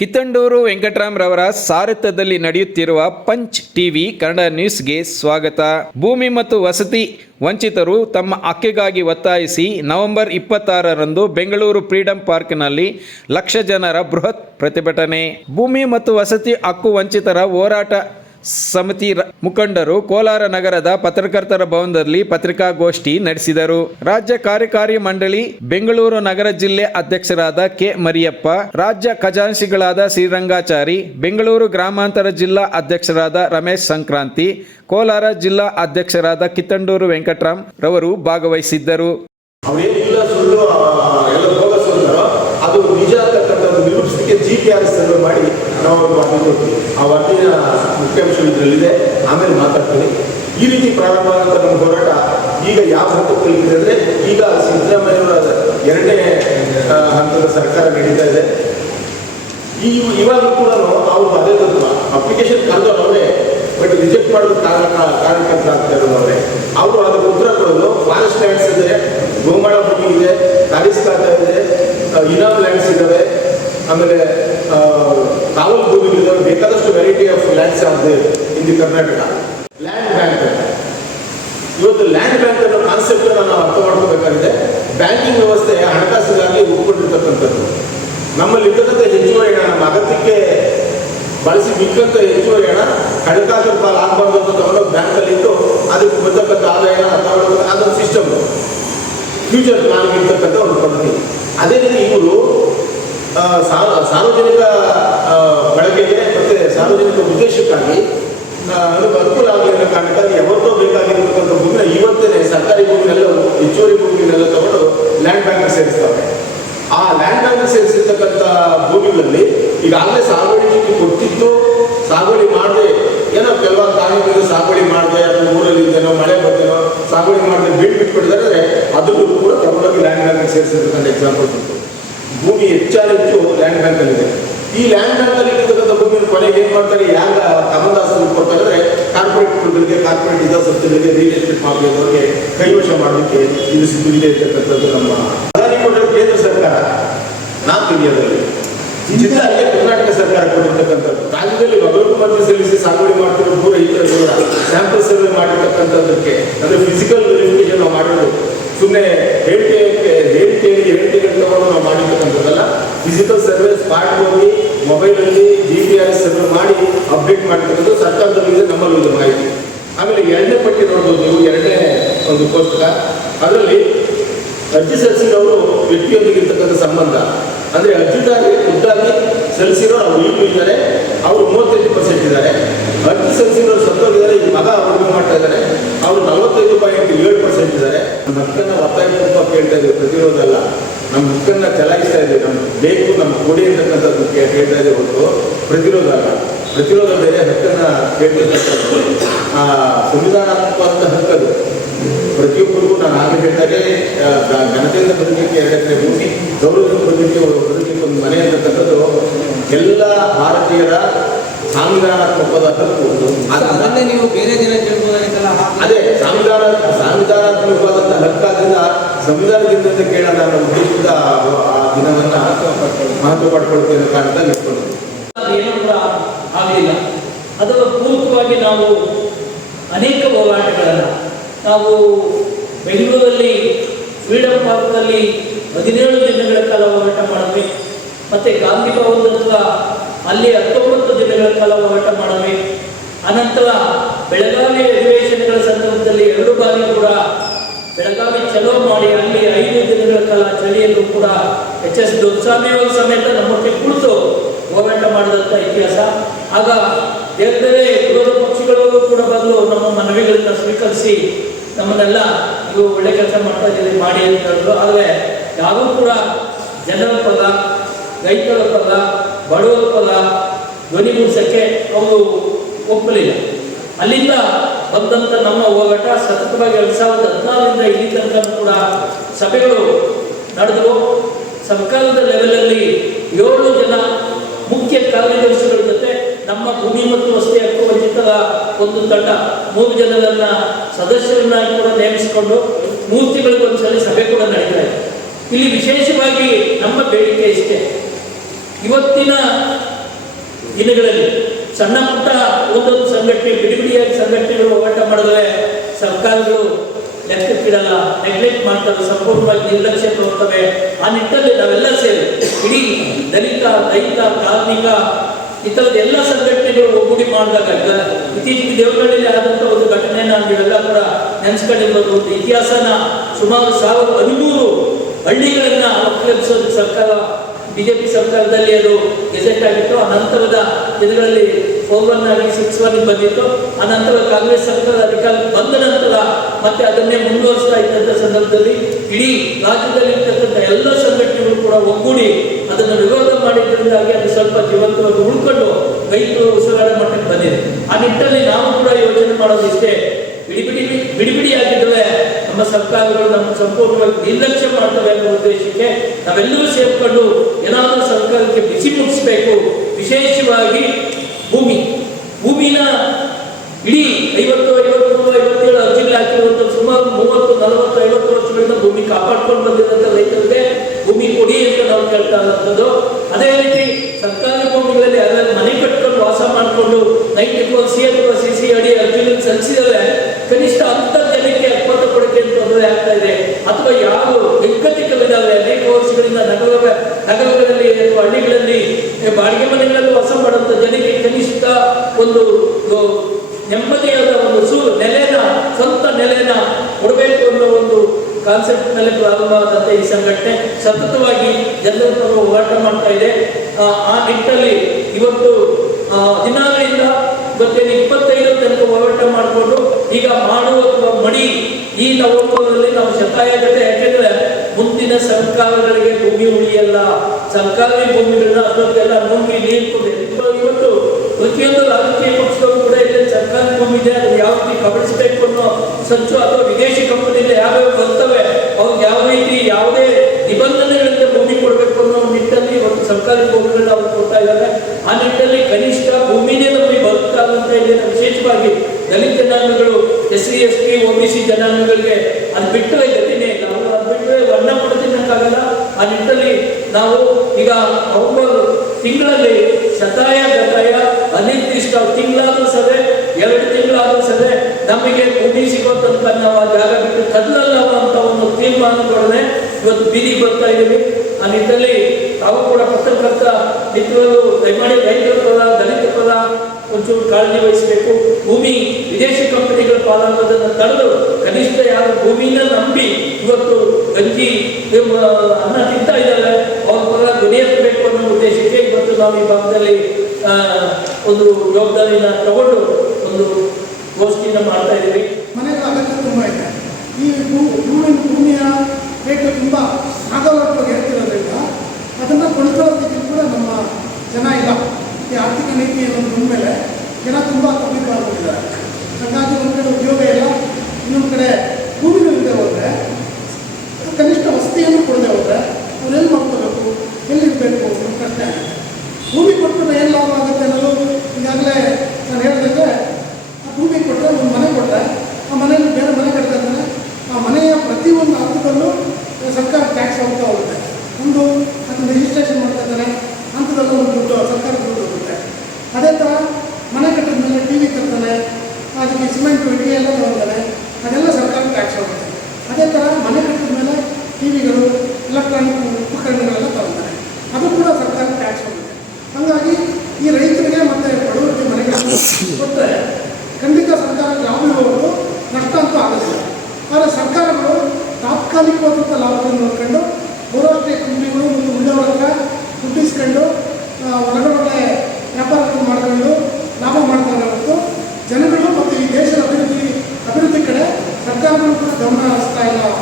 ಕಿತ್ತಂಡೂರು ವೆಂಕಟರಾಮ್ರವರ ಸಾರಥ್ಯದಲ್ಲಿ ನಡೆಯುತ್ತಿರುವ punch TV Kannada ನ್ಯೂಸ್ಗೆ ಸ್ವಾಗತ. ಭೂಮಿ ಮತ್ತು ವಸತಿ ವಂಚಿತರು ತಮ್ಮ ಹಕ್ಕಿಗಾಗಿ ಒತ್ತಾಯಿಸಿ ನವೆಂಬರ್ ಇಪ್ಪತ್ತಾರರಂದು ಬೆಂಗಳೂರು ಫ್ರೀಡಂ ಪಾರ್ಕ್ನಲ್ಲಿ ಲಕ್ಷ ಜನರ ಬೃಹತ್ ಪ್ರತಿಭಟನೆ. ಭೂಮಿ ಮತ್ತು ವಸತಿ ಹಕ್ಕು ವಂಚಿತರ ಹೋರಾಟ ಸಮಿತಿ ಮುಖಂಡರು ಕೋಲಾರ ನಗರದ ಪತ್ರಕರ್ತರ ಭವನದಲ್ಲಿ ಪತ್ರಿಕಾಗೋಷ್ಠಿ ನಡೆಸಿದರು. ರಾಜ್ಯ ಕಾರ್ಯಕಾರಿ ಮಂಡಳಿ ಬೆಂಗಳೂರು ನಗರ ಜಿಲ್ಲೆ ಅಧ್ಯಕ್ಷರಾದ ಕೆ ಮರಿಯಪ್ಪ, ರಾಜ್ಯ ಖಜಾಂಶಿಗಳಾದ ಶ್ರೀರಂಗಾಚಾರಿ, ಬೆಂಗಳೂರು ಗ್ರಾಮಾಂತರ ಜಿಲ್ಲಾ ಅಧ್ಯಕ್ಷರಾದ ರಮೇಶ್ ಸಂಕ್ರಾಂತಿ, ಕೋಲಾರ ಜಿಲ್ಲಾ ಅಧ್ಯಕ್ಷರಾದ ಕಿತ್ತಂಡೂರು ವೆಂಕಟರಾಮ್ ರವರು ಭಾಗವಹಿಸಿದ್ದರು. ಆರ್ ಸರ್ವೆ ಮಾಡಿ ನಾವು ಮಾಡಿದ್ದು ಆ ವರದಿನ ಮುಖ್ಯಾಂಶ ಇದರಲ್ಲಿದೆ ಆಮೇಲೆ ಮಾತಾಡ್ತೀನಿ. ಈ ರೀತಿ ಪ್ರಾರಂಭ ಆದಂಥ ನಮ್ಮ ಹೋರಾಟ ಈಗ ಯಾವ ಹಂತಕ್ಕೆ ತಲುಪಿದೆ ಅಂದರೆ ಈಗ ಸಿದ್ದರಾಮಯ್ಯವರ ಎರಡನೇ ಹಂತದ ಸರ್ಕಾರ ನಡೀತಾ ಇದೆ. ಈ ಇವಾಗ ಕೂಡ ಅವ್ರು ಅದೇ ತತ್ವ. ಅಪ್ಲಿಕೇಶನ್ ಕರೆದವ್ರು ಅವರೇ ಬಟ್ ರಿಜೆಕ್ಟ್ ಮಾಡೋದು ಕಾರಣ, ಕಾರ್ಯಕರ್ತ ಆಗ್ತಾ ಇರೋದು ಅವರೇ ಅದಕ್ಕೆ ಉತ್ತರ ಕೊಡೋದು ಫಾರೆಸ್ಟ್ ಲ್ಯಾಂಡ್ಸ್ ಇದೆ ಗೋಮಾಳ ಭೂಮಿ ಇದೆ ತಾರೀಸ್ ಖಾತೆ ಇದೆ ಇನಾಮ್ ಲ್ಯಾಂಡ್ಸ್ ಇದ್ದಾವೆ ಆಮೇಲೆ ಆ, ಕಾವಲ್ ಭೂಮಿ ಬೇಕಾದಷ್ಟು ವೆರೈಟಿ ಆಫ್ ಲ್ಯಾಂಡ್ಸ್ ಆಗಿದೆ in the Karnataka land bank ಇವತ್ತು ಲ್ಯಾಂಡ್ ಬ್ಯಾಂಕ್ ಅನ್ನೋ ಕಾನ್ಸೆಪ್ಟ್ ನಾವು ಅರ್ಥ ಮಾಡ್ಕೋಬೇಕಾಗಿದೆ ಬ್ಯಾಂಕಿಂಗ್ ವ್ಯವಸ್ಥೆ ಹಣಕಾಸಿಗಾಗಿ ಒಪ್ಕೊಂಡಿರ್ತಕ್ಕಂಥದ್ದು ನಮ್ಮಲ್ಲಿ ಇರ್ತಕ್ಕಂಥ ಹೆಚ್ಚುವರಿ ಹಣ ನಮ್ಮ ಅಗತ್ಯಕ್ಕೆ ಬಳಸಿ ಬಿಕ್ಕಂತ ಹೆಚ್ಚುವರಿ ಹಣ ಹಣಕಾಸು ಪಾಲ್ ಆಗಬಾರ್ದು ಅಂತ ತಗೊಂಡು ಬ್ಯಾಂಕಲ್ಲಿ ಇಟ್ಟು ಅದಕ್ಕೆ ಬರ್ತಕ್ಕಂಥ ಆದಾಯ ಅದೊಂದು ಸಿಸ್ಟಮ್ ಫ್ಯೂಚರ್ ಪ್ಲಾನ್ ಇರ್ತಕ್ಕಂಥ ಒಂದು ಪದ್ಧತಿ ಅದೇ ರೀತಿ ಇವರು ಸಾರ್ವಜನಿಕ ಬಳಕೆಗೆ ಮತ್ತೆ ಸಾರ್ವಜನಿಕ ಉದ್ದೇಶಕ್ಕಾಗಿ ಅನುಕೂಲ ಆಗಲಿ ಅನ್ನೋ ಕಾರಣಕ್ಕಾಗಿ ಯಾವತ್ತೋ ಬೇಕಾಗಿರ್ತಕ್ಕಂಥ ಭೂಮಿನ ಇವತ್ತೇ ಸರ್ಕಾರಿ ಭೂಮಿನೆಲ್ಲ, ಹೆಚ್ಚುವರಿ ಭೂಮಿನೆಲ್ಲ ತಗೊಂಡು ಲ್ಯಾಂಡ್ ಬ್ಯಾಂಕ್ ಸೇರಿಸ್ತಾರೆ. ಆ ಲ್ಯಾಂಡ್ ಬ್ಯಾಂಕ್ ಸೇರಿಸಿರ್ತಕ್ಕಂಥ ಭೂಮಿಗಳಲ್ಲಿ ಈಗಾಗಲೇ ಸಾಗುವಳಿಗೆ ಕೊಟ್ಟಿತ್ತು ಸಾಗುವಳಿ ಮಾಡದೆ, ಏನೋ ಕೆಲವಾರು ಕಾರಣಗಳಿಂದ ಸಾಗುವಳಿ ಮಾಡದೆ ಅಥವಾ ಊರಲ್ಲಿ ಇದ್ದೇನೋ ಮಳೆ ಬರ್ತೇನೋ ಸಾಗುವಳಿ ಮಾಡದೆ ಬೀಟ್ ಬಿಟ್ಬಿಟ್ಟಿದ್ದಾರೆ ಅದನ್ನು ಕೂಡ ತಗೊಂಡೋಗಿ ಲ್ಯಾಂಡ್ ಬ್ಯಾಂಕ್ ಸೇರಿಸಿರ್ತಕ್ಕಂಥ ಎಕ್ಸಾಂಪಲ್ ಭೂಮಿ ಹೆಚ್ಚಾನ ಹೆಚ್ಚು ಲ್ಯಾಂಡ್ ಬ್ಯಾಂಕ್ ಇದೆ ಈ ಲ್ಯಾಂಡ್ ಬ್ಯಾಂಕ್ ಅಲ್ಲಿ ಇರ್ತಕ್ಕಂಥ ಭೂಮಿ ಕೊನೆಗೆ ಏನ್ ಮಾಡ್ತಾರೆ? ಯಾರ ಕಮಲದಾಸರು ಕೊಡ್ತಾರೆ ಅಂದ್ರೆ ಕಾರ್ಪೊರೇಟ್ಗಳಿಗೆ ಕಾರ್ಪೊರೇಟ್ ಹಿತಾಸಕ್ತಿಗಳಿಗೆ ರಿಯಲ್ ಎಸ್ಟೇಟ್ ಮಾಫಿಯಾದವರಿಗೆ ಕೈವಶ ಮಾಡಲಿಕ್ಕೆ ಇದು ಸಿದ್ಧವಿದೆ ಇರ್ತಕ್ಕಂಥದ್ದು ನಮ್ಮ ಪ್ರಧಾನಿ ಕೊಟ್ಟರು ಕೇಂದ್ರ ಸರ್ಕಾರ, ನಾಲ್ಕು ಇಂಡಿಯಾದಲ್ಲಿ. ಅಲ್ಲಿ ಕರ್ನಾಟಕ ಸರ್ಕಾರ ಕೊಟ್ಟಿರ್ತಕ್ಕಂಥದ್ದು. ರಾಜ್ಯದಲ್ಲಿ ಮಂತ್ರಿ ಸಲ್ಲಿಸಿ ಸಾಗುವಳಿ ಮಾಡ್ತಿರೋ ಭೂ ಕೂಡ ಸ್ಯಾಂಪಲ್ ಸರ್ವೆ ಮಾಡಿರ್ತಕ್ಕಂಥದ್ದಕ್ಕೆ, ಅಂದ್ರೆ ಫಿಸಿಕಲ್ ವೆರಿಫಿಕೇಶನ್ ನಾವು ಮಾಡೋದು ಸುಮ್ಮನೆ ಹೇಳಿಕೆ ಹೇಳಿಕೆ ಹೇಳಿಕೆಗಳು ತಗೊಂಡು ನಾವು ಮಾಡಿರ್ತಕ್ಕಂಥದ್ದಲ್ಲ. ಫಿಸಿಕಲ್ ಸರ್ವೇಸ್ ಹೋಗಿ ಮೊಬೈಲಲ್ಲಿ ಜಿ ಪಿ ಆರ್ ಸರ್ವೆ ಮಾಡಿ ಅಪ್ಡೇಟ್ ಮಾಡಿರ್ತಕ್ಕಂಥ ಸರ್ಕಾರದಲ್ಲಿ ಇದೆ ಒಂದು ಮಾಹಿತಿ. ಆಮೇಲೆ ಎರಡನೇ ಪಟ್ಟಿ ನೋಡ್ಬೋದು ನೀವು ಎರಡನೇ ಒಂದು ಪುಸ್ತಕ ಅದರಲ್ಲಿ ಅರ್ಜಿ ಸಲ್ಲಿಸಿದವರು ವ್ಯಕ್ತಿಯೊಂದಿಗೆ ಇರ್ತಕ್ಕಂಥ ಸಂಬಂಧ. ಅಂದ್ರೆ ಅರ್ಜಿದಾರರಿಗೆ ಖುದ್ದಾಗಿ ಸಲ್ಲಿಸಿರೋ ಅವರು ಈಗಲೂ ಇದ್ದಾರೆ, ಅವರು ಮೂವತ್ತೈದು ಪರ್ಸೆಂಟ್ ಇದ್ದಾರೆ. ಅರ್ಜಿ ಸಲ್ಲಿಸಿರೋ ಸತ್ತೋಗಿದ್ದಾರೆ, ಈ ಮಗ ಅವ್ರಿಗೆ ಮಾಡ್ತಾ ಇದ್ದಾರೆ ಅವರು ನಲವತ್ತೈದು ಪಾಯಿಂಟ್ ಏಳು ಪರ್ಸೆಂಟ್ ಇದ್ದಾರೆ. ನಮ್ಮ ಹಕ್ಕನ್ನ ಒತ್ತಾಯಪೂರ್ವಕ ಕೇಳ್ತಾ ಇದ್ದೀವಿ, ಪ್ರತಿರೋಧ ಅಲ್ಲ. ನಮ್ಮ ಹಕ್ಕನ್ನ ಚಲಾಯಿಸ್ತಾ ಇದ್ದೀವಿ ನಮ್ಗೆ ಬೇಕು, ನಮ್ಮ ಕೊಡಿ ಅಂತಕ್ಕಂಥದ್ದು ಕೇಳ್ತಾ ಇದ್ದೀವಿ ಹೊರತು. ಪ್ರತಿರೋಧ ಅಲ್ಲ. ಪ್ರತಿರೋಧ ಬೇರೆ ಹಕ್ಕನ್ನ ಕೇಳ್ತಿರ್ತಕ್ಕಂಥದ್ದು ಸಂವಿಧಾನಾತ್ಮಕವಾದ ಹಕ್ಕದು ಪ್ರತಿಯೊಬ್ಬರಿಗೂ ನಾನು ಆಗಲೇ ಹೇಳಿದಾಗೆ ಘನತೆಯಿಂದ ಬದುಕಲಿಕ್ಕೆ ಎರಡು ಎಕರೆ ಭೂಮಿ ಗೌರವದಿಂದ ಬದುಕಲಿಕ್ಕೆ ಬದುಕಲಿಕ್ಕೆ ಒಂದು ಮನೆ ಅಂತಕ್ಕಂಥದ್ದು. ಎಲ್ಲ ಭಾರತೀಯರ ಸಾಂವಿಧಾನಾತ್ಮಕವಾದ ಹಕ್ಕು ಅದ್- ಅದನ್ನೇ ನೀವು ಬೇರೆ ದಿನ ಕೇಳ್ಬೋದಾಗಿತ್ತಲ್ಲ? ಅದೇ ಸಂವಿಧಾನ ಸಾಂವಿಧಾನಾತ್ಮಕವಾದಂಥ ಹಕ್ಕಾದ್ರಿಂದ ಸಂವಿಧಾನದಿಂದ ಕೇಳೋಣ ನಾನು ಉದ್ದೇಶದಿಂದ ಆ- ಆ ದಿನವನ್ನ ಮಹತ್ವ ಪಡ್ಕೊಳ್ತೇವೆ ಅನ್ನೋ ಕಾರಣದಲ್ಲಿ ಏನೂ ಕೂಡ ಆಗಲಿಲ್ಲ. ಅದರ ಪೂರಕವಾಗಿ ನಾವು ಅನೇಕ ಹೋರಾಟಗಳನ್ನು ನಾವು ಬೆಂಗಳೂರಲ್ಲಿ ಫ್ರೀಡಮ್ ಪಾರ್ಕ್ನಲ್ಲಿ ಹದಿನೇಳು ದಿನಗಳ ಕಾಲ ಹೋರಾಟ ಮಾಡಿದ್ವಿ. ಮತ್ತು ಗಾಂಧಿ ಭವನದ ಹತ್ರ ಅಲ್ಲಿ ಹತ್ತೊಂಬತ್ತು ದಿನಗಳ ಕಾಲ ಹೋರಾಟ ಮಾಡಿದ್ವಿ ಅನಂತರ ಬೆಳಗಾವಿ ಅಧಿವೇಶನಗಳ ಸಂದರ್ಭದಲ್ಲಿ ಎರಡು ಬಾರಿ ಕೂಡ ಬೆಳಗಾವಿ ಚಲೋ ಮಾಡಿ ಅಲ್ಲಿ ಐದು ದಿನಗಳ ಕಾಲ ಚಳಿಯಲ್ಲೂ ಕೂಡ ಎಚ್ ಎಸ್ ದೊಡ್ಡಸ್ವಾಮಿಯವರು ಸಮೇತ ನಮ್ಮೊಟ್ಟಿಗೆ ಕುಳಿತು ಹೋರಾಟ ಮಾಡಿದಂತ ಇತಿಹಾಸ. ಆಗ ಬೇರೆ ಬೇರೆ ವಿರೋಧ ಪಕ್ಷಗಳು ಕೂಡ ಬಂದು ನಮ್ಮ ಮನವಿಗಳನ್ನ ಸ್ವೀಕರಿಸಿ ನಮ್ಮನ್ನೆಲ್ಲ ನೀವು ಒಳ್ಳೆ ಕೆಲಸ ಮಾಡ್ತಾ ಇದ್ದೀರಿ, ಮಾಡಿ ಅಂತ ಹೇಳಿದ್ರು. ಆದರೆ ಯಾರೂ ಕೂಡ ಜನರ ಪದ ರೈತರ ಪದ ಬಡವರ ಧ್ವನಿ ಮೂಡಿಸಕ್ಕೆ ಅವರು ಒಪ್ಪಲಿಲ್ಲ. ಅಲ್ಲಿಂದ ಬಂದಂಥ ನಮ್ಮ ಹೋರಾಟ ಸತತವಾಗಿ ಎರಡು ಸಾವಿರದ ಹದಿನಾರರಿಂದ ಇಲ್ಲಿ ತನಕ ಕೂಡ ಸಭೆಗಳು ನಡೆದವು. ಸರ್ಕಾರದ ಲೆವೆಲಲ್ಲಿ ಏಳು ಜನ ಮುಖ್ಯ ಕಾರ್ಯದರ್ಶಿಗಳ ಜೊತೆ ನಮ್ಮ ಭೂಮಿ ಮತ್ತು ರಸ್ತೆ ಹಕ್ಕು ವಂಚಿತರ ಒಂದು ತಂಡ ಮೂರು ಜನರನ್ನ ಸದಸ್ಯರನ್ನಾಗಿ ಕೂಡ ನೇಮಿಸಿಕೊಂಡು ಮೂರ್ತಿಗಳಿಗೊಂದ್ಸಲಿ ಸಭೆ ಕೂಡ ನಡೀತಾ ಇದೆ. ಇಲ್ಲಿ ವಿಶೇಷವಾಗಿ ನಮ್ಮ ಬೇಡಿಕೆ ಇಷ್ಟೇ. ಇವತ್ತಿನ ದಿನಗಳಲ್ಲಿ ಸಣ್ಣ ಪುಟ್ಟ ಒಂದೊಂದು ಸಂಘಟನೆ ಬಿಡಿ ಬಿಡಿಯಾಗಿ ಸಂಘಟನೆಗಳು ಹೋರಾಟ ಮಾಡಿದ್ರೆ ಸರ್ಕಾರಗಳು ಲೆಕ್ಕಕ್ಕಿಡಲ್ಲ ನೆಗ್ಲೆಕ್ಟ್ ಮಾಡ್ತಾರೆ, ಸಂಪೂರ್ಣವಾಗಿ ನಿರ್ಲಕ್ಷ್ಯ ತೋರ್ತವೆ. ಆ ನಿಟ್ಟಲ್ಲಿ ನಾವೆಲ್ಲ ಸೇರಿ ಇಡೀ ದಲಿತ ದೈತ ಕಾರ್ಮಿಕ ಈ ಥರದ ಎಲ್ಲ ಸಂಘಟನೆಗಳು ಒಗ್ಗೂಡಿ ಮಾಡಿದಾಗ ಇತ್ತೀಚೆಗೆ ದೇವಗಳಲ್ಲಿ ಆದಂಥ ಒಂದು ಘಟನೆಯನ್ನ ನೀವೆಲ್ಲ ಕೂಡ ನೆನೆಸ್ಕೊಂಡಿರ್ಬೋದು. ಒಂದು ಇತಿಹಾಸನ ಸುಮಾರು ಸಾವಿರದ ಹದಿಮೂರು ಹಳ್ಳಿಗಳನ್ನು ಅವಲಂಬಿಸೋದು ಸರ್ಕಾರ ಬಿಜೆಪಿ ಸರ್ಕಾರದಲ್ಲಿ ಅದು ಗೆಜೆಟ್ ಆಗಿತ್ತು. ಆ ನಂತರದ ದಿನಗಳಲ್ಲಿ ಫೋರ್ ಒನ್ ಆಗಿ ಸಿಕ್ಸ್ ಒನ್ ಬಂದಿತ್ತು. ಆ ನಂತರ ಕಾಂಗ್ರೆಸ್ ಸರ್ಕಾರ ಅಧಿಕಾರ ಬಂದ ನಂತರ ಮತ್ತೆ ಅದನ್ನೇ ಮುಂದುವರಿಸ್ತಾ ಇದ್ದಂಥ ಸಂದರ್ಭದಲ್ಲಿ ಇಡೀ ರಾಜ್ಯದಲ್ಲಿ ಇರ್ತಕ್ಕಂಥ ಎಲ್ಲ ಸಂಘಟನೆಗಳು ಕೂಡ ಒಗ್ಗೂಡಿ ಅದನ್ನು ವಿರೋಧ ಮಾಡಿದ್ದರಿಂದಾಗಿ ಅದು ಸ್ವಲ್ಪ ಜೀವಂತವಾಗಿ ಉಳ್ಕೊಂಡು ರೈತರು ಉಸಿರಾಡ ಮಟ್ಟಕ್ಕೆ ಬಂದಿದೆ. ಆ ನಿಟ್ಟಲ್ಲಿ ನಾವು ಕೂಡ ಯೋಚನೆ ಮಾಡೋದಿಷ್ಟೇ. ಬಿಡಿ ಬಿಡಿ ಬಿಡಿ ನಮ್ಮ ಸರ್ಕಾರಗಳು, ನಮ್ಮ ಸಂಪೂರ್ಣವಾಗಿ ನಿರ್ಲಕ್ಷ್ಯ ಮಾಡ್ತವೆ ಎಂಬ ಉದ್ದೇಶಕ್ಕೆ ನಾವೆಲ್ಲರೂ ಸೇರ್ಕೊಂಡು ಏನಾದರೂ ಸರ್ಕಾರಕ್ಕೆ ಬಿಸಿ ಮುಟ್ಟಿಸ್ಬೇಕು ವಿಶೇಷವಾಗಿ ಭೂಮಿ. ಭೂಮಿನ ಇಡೀ ಐವತ್ತು ಐವತ್ತು ಐವತ್ತೇಳು ಅರ್ಜಿಗಳು ಹಾಕಿರುವಂಥ ಸುಮಾರು ಮೂವತ್ತು, ನಲವತ್ತು, ಐವತ್ತು ವರ್ಷಗಳಿಂದ ಭೂಮಿ ಕಾಪಾಡ್ಕೊಂಡು ಬಂದಿರೋಂಥ ರೈತರಿಗೆ ಭೂಮಿ ಕೊಡಿ ಅಂತ ನಾವು ಕೇಳ್ತಾ ಇರುವಂಥದ್ದು. ಅದೇ ರೀತಿ ಸರ್ಕಾರಿ ಭೂಮಿಗಳಲ್ಲಿ ಅದರಲ್ಲಿ ಮನೆ ಕಟ್ಕೊಂಡು ವಾಸ ಮಾಡಿಕೊಂಡು ನೈಂಟಿ ಸಿ ಅಥವಾ ಸಿ ಸಿ ಅಡಿ ಅರ್ಜಿಗಳನ್ನು ಸಲ್ಲಿಸಿದರೆ ಕನಿಷ್ಠ ಕೊಡಕ್ಕೆ ತೊಂದರೆ ಆಗ್ತಾ ಇದೆ. ಅಥವಾ ಯಾವ ವಿಕೃತಿಗಳಿದ್ದಾವೆ ಅನೇಕ ವರ್ಷಗಳಿಂದ ನಗರ ನಗರಗಳಲ್ಲಿ ಅಥವಾ ಹಳ್ಳಿಗಳಲ್ಲಿ ಬಾಡಿಗೆ ಮನೆಗಳಲ್ಲಿ ವಾಸ ಮಾಡುವಂಥ ಜನರಿಗೆ ಕನಿಷ್ಠ ಒಂದು ನೆಮ್ಮದಿಯಾದ ಒಂದು ಸು ನೆಲೆನ ಸ್ವಂತ ನೆಲೆನ ಕೊಡಬೇಕು ಅನ್ನೋ ಒಂದು ಕಾನ್ಸೆಪ್ಟ್ನಲ್ಲಿ ಪ್ರಾರಂಭ ಆದಂಥ ಈ ಸಂಘಟನೆ. ಸತತವಾಗಿ ಜನರ ಪರ ಹೋರಾಟ ಮಾಡ್ತಾ ಇದೆ. ಆ, ನಿಟ್ಟಲ್ಲಿ ಇವತ್ತು ಹದಿನಾರರಿಂದ ಇವತ್ತೇನು ಇಪ್ಪತ್ತೈದು ತನಕ ಹೋರಾಟ ಮಾಡಿಕೊಂಡು ಈಗ ಮಾಡುವ ಮಡಿ ಈ ನವಂಬರ್ನಲ್ಲಿ ಶತಾಯ ಶತಾಯಗತೆ ಯಾಕೆಂದ್ರೆ ಮುಂದಿನ ಸರ್ಕಾರಗಳಿಗೆ ಭೂಮಿ ಉಳಿಯಲ್ಲ. ಸರ್ಕಾರಿ ಭೂಮಿಗಳನ್ನ ಅದಕ್ಕೆಲ್ಲ ನುಂಗಿ ನೀರು ಕೊಡಿ ಇವತ್ತು ಪ್ರತಿಯೊಂದು ರಾಜಕೀಯ ಪಕ್ಷಗಳು ಕೂಡ ಇಲ್ಲಿ ಸರ್ಕಾರಿ ಭೂಮಿ ಇದೆ, ಅದನ್ನು ಯಾವ ರೀತಿ ಕಬಳಿಸಬೇಕು ಅನ್ನೋ ಸಂಚು ಅಥವಾ ವಿದೇಶಿ ಕಂಪನಿಯಿಂದ ಯಾವ್ಯಾವ ಬರ್ತವೆ, ಅವ್ರಿಗೆ ಯಾವ ರೀತಿ ಯಾವುದೇ ನಿಬಂಧನೆಗಳಿಂದ ಭೂಮಿ ಕೊಡಬೇಕು ಅನ್ನೋ ನಿಟ್ಟಲ್ಲಿ ಇವತ್ತು ಸರ್ಕಾರಿ ಭೂಮಿಗಳನ್ನ ಅವ್ರು ಕೊಡ್ತಾ ಇದ್ದಾರೆ. ಆ ನಿಟ್ಟಲ್ಲಿ ಕನಿಷ್ಠ ಭೂಮಿನೇ ನಮಗೆ ಅಂತ ಇಲ್ಲಿ ವಿಶೇಷವಾಗಿ S C S T, O B C ಜನಾಂಗಗಳಿಗೆ ಅದು ಬಿಟ್ಟರೆ ಗತಿನೇ ಇಲ್ಲ. ಅವರು ಅದು ಬಿಟ್ಟರೆ ವರ್ಣ ಕೊಡ್ತಿನ್ನಕ್ಕಾಗಲ್ಲ ಆ ನಿಟ್ಟಲ್ಲಿ ನಾವು ಈಗ ಒಂಬತ್ತು ತಿಂಗಳಲ್ಲಿ ಶತಾಯ ಗತಾಯ ಅನಿರ್ದಿಷ್ಟ ತಿಂಗಳಾದ್ರೂ ಸರಿ, ಎರಡು ತಿಂಗಳಾದ್ರೂ ಸರಿ, ನಮಗೆ ಭೂಮಿ ಸಿಗೋ ತನಕ ನಾವು ಆ ಜಾಗ ಬಿಟ್ಟು ಕದಲಲ್ಲವ ಅಂತ ಒಂದು ತೀರ್ಮಾನದೊಡನೆ ಇವತ್ತು ಬೀದಿ ಬರ್ತಾ ಇದ್ದೀವಿ. ಆ ನಿಟ್ಟಲ್ಲಿ ತಾವು ಕೂಡ ಪತ್ರಕರ್ತ, ಮಿತ್ರರು, ದಯಮಾಡಿ ರೈತರ ಪದ ದಲಿತ ಪರ ಒಂಚೂರು ಕಾಳಜಿ ವಹಿಸಬೇಕು. ಭೂಮಿ ವಿದೇಶಿ ಕಂಪನಿಗಳ ಪಾಲಾಗೋದನ್ನು ತಡೆದು ಕನಿಷ್ಠ ಯಾರು ಭೂಮಿನ ನಂಬಿ ಇವತ್ತು ಗಂಜಿ ಅನ್ನ ತಿಂತಾ ಇದ್ದಾರೆ. ಅವ್ರ ಪರ ಧ್ವನಿ ಅನ್ನೋ ಉದ್ದೇಶಕ್ಕೆ ಇವತ್ತು ನಾವು ಈ ಭಾಗದಲ್ಲಿ ಒಂದು ಜವಾಬ್ದಾರಿನ ತಗೊಂಡು ಒಂದು ಗೋಷ್ಠಿನ ಮಾಡ್ತಾ ಇದ್ದೀವಿ ಮನೆಗಳ ಅಗತ್ಯ ತುಂಬ ಇದೆ ಈ ಭೂ ಭೂಮಿ ಭೂಮಿಯ ರೇಟು ತುಂಬ ಸಾಗರವಾಗಿ ಹೇಳ್ತಿರೋದ್ರಿಂದ ಅದನ್ನು ಕೊಂಡ್ಕೊಳ್ಳೋದಕ್ಕೆ ಕೂಡ ನಮ್ಮ ಜನ ಇಲ್ಲ ಈ ಆರ್ಥಿಕ ನೀತಿ ಅನ್ನೋದು ಬಂದಮೇಲೆ ಜನ ತುಂಬ ತಪ್ಪಿಕೊಂಡಿದ್ದಾರೆ ಹಾಗಾಗಿ ಒಂದು ಕಡೆ ಉದ್ಯೋಗ ಇಲ್ಲ ಇನ್ನೊಂದು ಕಡೆ ಭೂಮಿನೂ ಇಲ್ಲದೆ ಹೋದರೆ ಕನಿಷ್ಠ ವಸತಿಯನ್ನು ಕೊಡದೆ ಹೋದರೆ ಅವ್ರು ಎಲ್ಲಿ ಮಾಡ್ಕೋಬೇಕು ಎಲ್ಲಿರಬೇಕು ಅನ್ನೋ ಪ್ರಶ್ನೆ ಆಗಿದೆ ಭೂಮಿ ಕೊಟ್ಟರೆ ಏನು ಲಾಭ ಆಗುತ್ತೆ ಅನ್ನೋದು ಈಗಾಗಲೇ ನಾನು ಹೇಳಿದಂಗೆ ಆ ಭೂಮಿ ಕೊಟ್ಟರೆ ಒಂದು ಮನೆ ಕೊಟ್ಟರೆ ಆ ಮನೆಯಲ್ಲಿ ಬೇರೆ ಮನೆ ಕಟ್ತಾ ಇದ್ದಾನೆ ಆ ಮನೆಯ ಪ್ರತಿಯೊಂದು ಹಂತದಲ್ಲೂ ಸರ್ಕಾರ ಟ್ಯಾಕ್ಸ್ ಹೋಗ್ತಾ ಹೋಗುತ್ತೆ ಒಂದು ಅದನ್ನು ರಿಜಿಸ್ಟ್ರೇಷನ್ ಮಾಡ್ತಾ ಇದ್ದಾನೆ ಹಂತದಲ್ಲೂ ಒಂದು ದುಡ್ಡು ಸರ್ಕಾರ ದುಡ್ಡು ಹೋಗುತ್ತೆ ಅದೇ ಥರ ಮನೆ ಕಟ್ಟಿದ ಮೇಲೆ ಟಿ ವಿ ತರ್ತಾನೆ ಇಟ್ಟಿಗೆ ಎಲ್ಲ ನೋಡ್ತಾರೆ ಅದೆಲ್ಲ ಸರ್ಕಾರ ಟ್ಯಾಕ್ಸ್ ಹೋಗುತ್ತೆ ಅದೇ ಥರ ಮನೆ ಕಟ್ಟಿದ ಮೇಲೆ ಟಿವಿಗಳು ಎಲೆಕ್ಟ್ರಾನಿಕ್ ಉಪಕರಣಗಳೆಲ್ಲ ತಗೊಳ್ತಾರೆ ಅದು ಕೂಡ ಸರ್ಕಾರ ಟ್ಯಾಕ್ಸ್ ಹೋಗುತ್ತೆ ಹಾಗಾಗಿ ಈ ರೈತರಿಗೆ ಮತ್ತು ಬಡವರಿಗೆ ಮನೆಗಳನ್ನು ಕೊಟ್ಟರೆ ಖಂಡಿತ ಸರ್ಕಾರ ಲಾಭ ನಷ್ಟ ಅಂತೂ ಆಗೋದಿಲ್ಲ. ಆದರೆ ಸರ್ಕಾರಗಳು ತಾತ್ಕಾಲಿಕವಾದಂಥ ಲಾಭವನ್ನು ನೋಡ್ಕೊಂಡು ಬಹುರಾಷ್ಟ್ರೀಯ ಕಂಪ್ನಿಗಳು ಮತ್ತು ಉಳಿದವರ ಹತ್ರ ದುಡ್ಡಿಸ್ಕೊಂಡು ಒಳಗೊಳಗೆ Вона стала